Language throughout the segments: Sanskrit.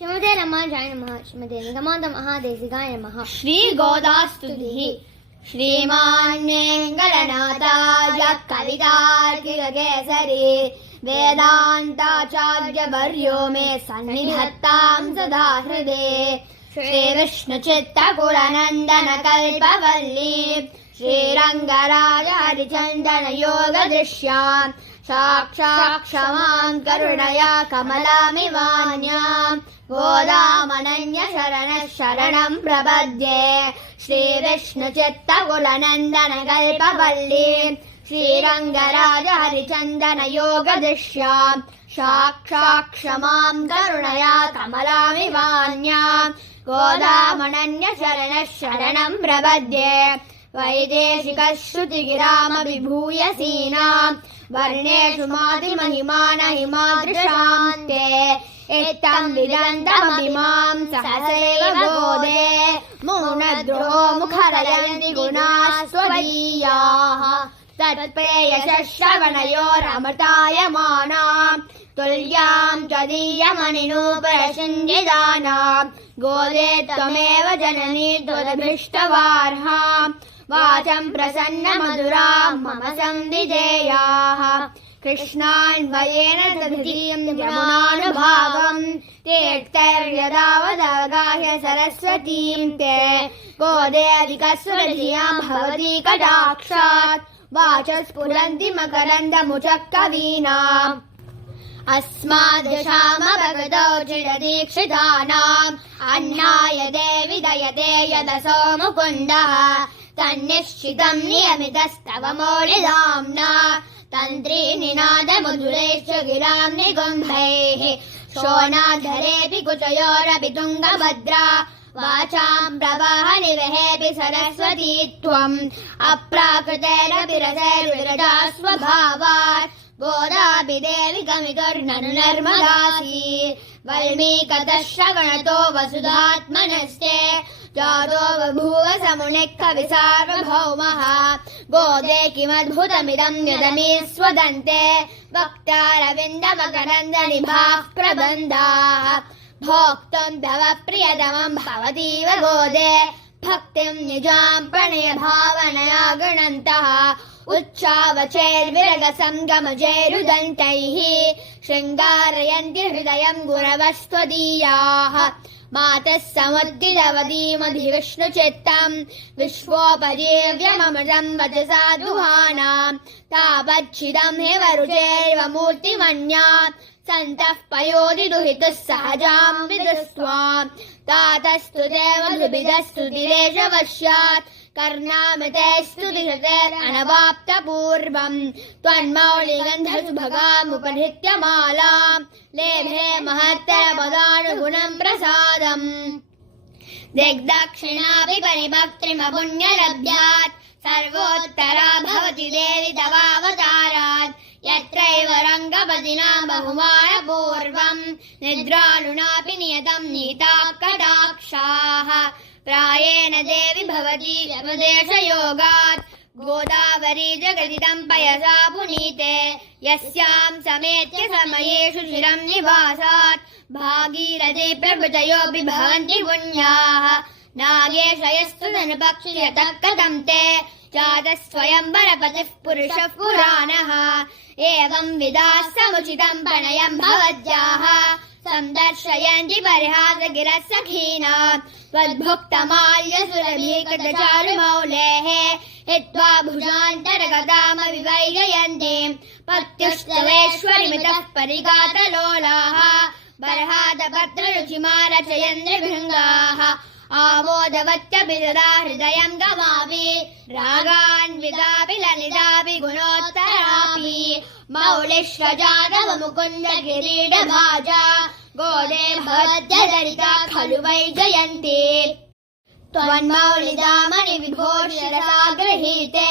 श्रीमते रमाजाय नमः। श्रीमते निगमान्त महादेशिकाय नमः। श्री गोदास्तुतिः। श्रीमान् वेङ्कटनाथाय कवितार्किककेसरी वेदान्ताचार्यवर्यो मे सन्निधत्तां सदा हृदे। श्रीकृष्णचित्तकुलनन्दनकल्पवल्ली श्रीरङ्गराज हरिचन्दनयोगदृश्याम् साक्षात् क्षमां करुणया कमलामिवान्यां गोदामनन्यशरणः शरणं प्रपद्ये। श्रीकृष्णचित्तकुलनन्दनकल्पवल्ली श्रीरङ्गराज हरिचन्दनयोगदृश्याम् साक्षात् क्षमां करुणया कमलामिवान्यां गोदामनन्यशरणः शरणं प्रपद्ये। वैदेशिकश्रुतिगिरामविभूयसीनां वर्णेषु मातिमहिमानहिमादृशान्ते एतं विदन्तमभिमां सहसैव गोदे मूनद्रोहो मुखरयन्ति गुणाः स्वदीयाः। तत्प्रेयसश्रवणयोरमृतायमानां तुल्यां त्वदीयमनिनूपरसिञ्जिदानां गोदे त्वमेव जननी त्वदभीष्टवार्हां वाचं प्रसन्नमधुरां मम संविधेयाः। कृष्णान्वयेन दधतीं यमुनानुभावं तीर्थैर्यदावदगाह्य सरस्वतीं ते गोदेऽधिकस्वरधियां भवती कटाक्षात् वाचस्फुरन्ति मकरन्दमुचः कवीनाम्। अस्मादृशामभगतो चिरदीक्षितानाम् अह्नाय देवि दयते यदसो मुकुन्दः तन्निश्चितं नियमितस्तव मौलिधाम्ना तन्त्रीनिनादमधुरैश्च गिरां निगुम्भैः शोणाधरेऽपि कुचयोरपि तुङ्गभद्रा वाचां प्रवाहनिवहेऽपि सरस्वती त्वम् अप्राकृतेरपि रसैर्विरजा स्वभावात् गोदापि देवि कमितुर्ननु नर्मदासि वल्मीकतः श्रवणतो वसुधात्मनस्ते जातो बभूव समुनिः कवि सार्वभौमः गोदे किमद्भुतमिदं यदमीश्वदन्ते वक्तारविन्दमकरन्दनिभाः प्रबन्धाः भोक्तुं तव प्रियतमं भवतीव गोदे भक्तिं निजां प्रणय भावनया गृणन्तः उच्चावचैर्विरगसङ्गमजैरुदन्तैः शृङ्गारयन्ति हृदयं गुरवस्त्वदीयाः मातः समुद्दितवतीमधिविष्णुचित्तं विश्वोपजीव्यममृतं वचसा दुहानां तापच्छिदं हिमरुचैर्व मूर्तिमन्या सन्तः पयोधि दुहितः सहजां विदुस्त्वां तातस्तु ते मधुभिदस्तु दिरेशवश्यात् कर्णामृतैस्तु दिशतेरनवाप्तपूर्वम् त्वन्मौलिगन्धसुभगामुपहृत्य मालाम् लेभे महत्तरपदानुगुणं प्रसादम् दिग्दक्षिणापि परिभक्तिमपुण्यलभ्यात् सर्वोत्तरा भवति देवि तवावतारात् यत्रैव रङ्गपतिना बहुमानपूर्वम् निद्रालुनापि नियतं नीताः कटाक्षाः प्रायेण देवि भवति व्यपदेशयोगात् गोदावरी जगदिदं पयसा पुनीते यस्यां समेत्य समयेषु चिरं निवासात् भागीरथी प्रभृतयोऽपि भवन्ति पुण्याः नागेशयस्तु धनुपक्षि यतः कथं ते जातः स्वयंवरपतिः पुरुषः पुराणः एवं विधाः समुचितं प्रणयं भवत्याः संदर्शयन्ति परिहासगिरः सखीनां त्वद्भुक्तमाल्यसुरभीकृतचारुमौलेः हित्वा भुजान्तरगतामविवैजयन्ति पत्युस्तवेश्वरिमितः परिघातलोलाः बर्हादपत्ररुचिमारचयन्द्रभृङ्गाः आमोदवत्यपि तदा हृदयं गमापि रागान्वितापि ललितापि गुणोत्तरापि मौलिश्वजातव मुकुन्द किरीटभाजा गोदे भवत्यदरिता खलु वै जयन्ति त्वन्मौलिदामणि विभो शिरसा गृहीते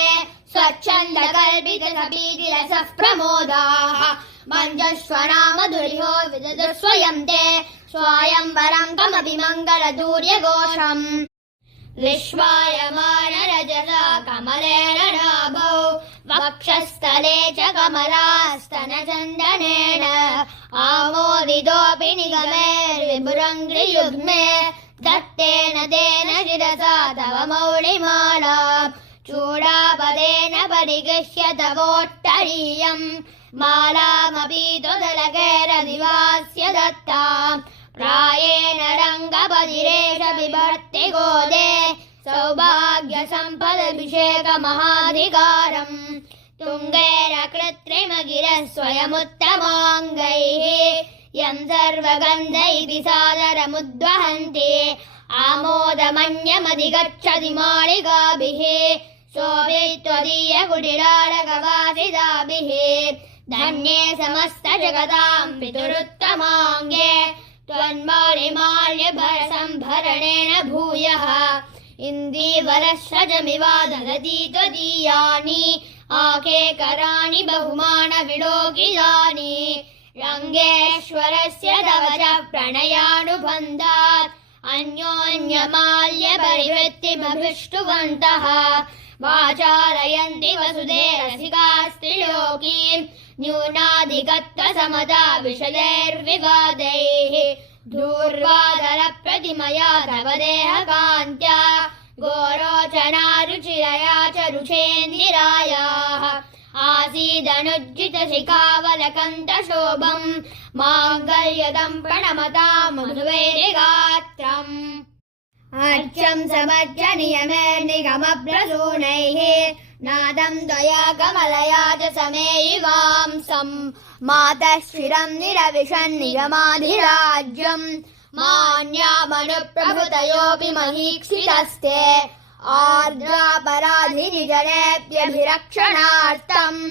स्वच्छन्दकल्पितसपीतिरसः प्रमोदाः मञ्जस्वनामधुर्यो विदधु स्वयं ते स्वायंवरं कमपि मङ्गलदूर्यघोषम् विश्वायमानरजसा कमलेन नाभौ वक्षस्थले च कमलास्तनचन्दनेन आमोदितोऽपि निगमैर्विभुरङ्घ्रियुग्मे दत्तेन तेन शिरसा तव मौलिमाला चूडापदेन परिगृह्य तवोत्तरीयम् मालामपि त्वदलकैरदिवास्य दत्ताम् प्रायेण रङ्गपतिरेष बिभर्ति गोदे सौभाग्यसम्पदभिषेकमहाधिकारम् तुङ्गेन कृत्रिमगिरः स्वयमुत्तमाङ्गैः यम् सर्वगन्ध इति सादरमुद्वहन्ति आमोदमन्यमधिगच्छति मालिकाभिः सोऽपि त्वदीयकुटिलालकवासिताभिः धन्ये समस्तजगताम् पितुरुत्तमाङ्गे त्वन्मौलिमाल्यसम्भरणेन भूयः इन्दीवरस्रजमिवा ददति त्वदीयानि आकेकराणि बहुमानविलोकितानि रङ्गेश्वरस्य तव च प्रणयानुबन्धात् अन्योन्यमाल्यपरिवृत्तिमभिष्टुवन्तः वाचारयन्ति वसुधे रसिकास्त्रिलोकीम् न्यूनाधिकत्वसमता विषयैर्विवादैः धूर्वादलप्रतिमया तव देहकान्त्या गोरोचनारुचिरया च रुचेन्दिरायाः आसीदनुज्जितशिखावलकन्तशोभम् माङ्गल्यदम् प्रणमताम् मधुवैरिगात्रम् अर्च्यम् समर्च्य नियमैर्निगमप्रसूनैः नादम् त्वया कमलया च समेयिवांसम् मातः शिरम् निरविशन् निगमाधिराज्यम् मान्यामनुप्रभृतयोऽपि महीक्षितस्ते आर्द्रापराधिनिजनेभ्यभिरक्षणार्थम्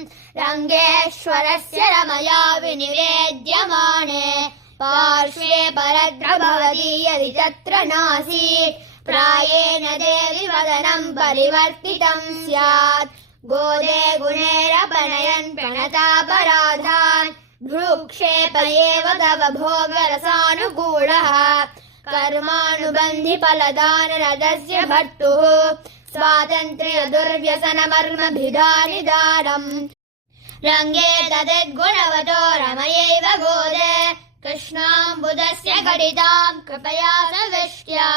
रङ्गेश्वरस्य रमया विनिवेद्यमाने पार्श्वे परद्रभवति यदि तत्र नासीत् प्रायेण देवि वदनम् परिवर्तितम् स्यात् गोदे गुणैरपनयन् प्रणतापराधान् भ्रूक्षेपयेव तव भोगरसानुकूलः कर्मानुबन्धि फलदानरदस्य भर्तुः स्वातन्त्र्य दुर्व्यसनमर्मभिधानिदानम् रङ्गे तदेद्गुणवतो रमयैव गोदे कृष्णाम्बुदस्य घटिताम् कृपया सविष्ट्या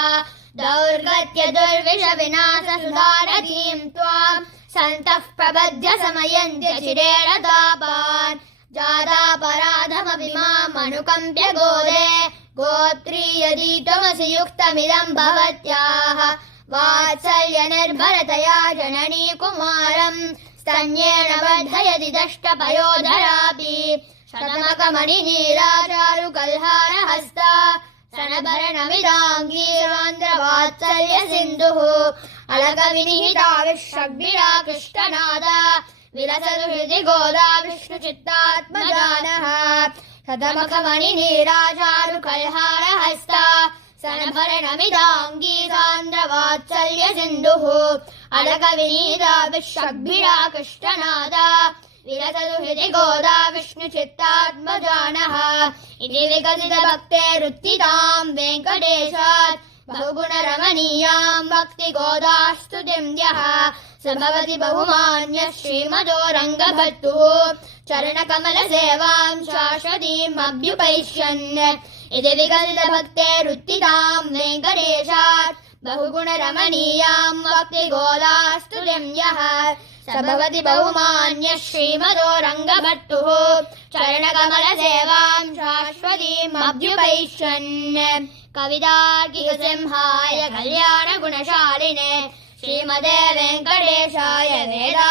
दौर्गत्य दुर्विष विनाश सुधारतीम् त्वाम् सन्तः प्रबध्य समयन्त्य चिरेण तापान् जातापराधमपि माम् अनुकम्प्य गोदे गोत्री यदि त्वमसि युक्तमिदम् भवत्याः वात्सल्यनिर्भरतया जननी कुमारम् स्तन्येन वर्धयति दष्टपयोधरापि शतमकमणिनीराचारु कल्हारहस्ता स्तनभरणमिदाङ्गी सान्द्रवात्सल्य सिन्धुः अलकविनिहिता विश्वग्भिराकृष्टनादा विलसतु हृदि गोदा विष्णुचित्तात्मजानः शतमखमणिनीराचारु कल्हारहस्ता स्तनभरणमिदाङ्गी सान्द्रवात्सल्य सिन्धुः अलकविनिहिता विश्वग्भिराकृष्टनादा विलसतु हृदि गोदा विष्णुचित्तात्मजानः इति विकसितभक्तेरुत्थिताम् वेङ्कटेशात् बहुगुणरमणीयाम् भक्तिगोदास्तुतिम् यः स भवति बहुमान्यः श्रीमतो रङ्गभट्टुः चरणकमलसेवाम् शाश्वतीम् अभ्युपैष्यन् इति विकसितभक्तेरुत्थिताम् वेङ्कटेशात् बहुगुणरमणीयाम् भक्तिगोदास्तुतिम् यः स भवति बहुमान्यः श्रीमतो रङ्गभट्टुः चरणकमलसेवाम् शाश्वतीम् अभ्युपैष्यन् कवितार्किकसिंहाय कल्याणगुणशालिने श्रीमते वेङ्कटेशाय वेदा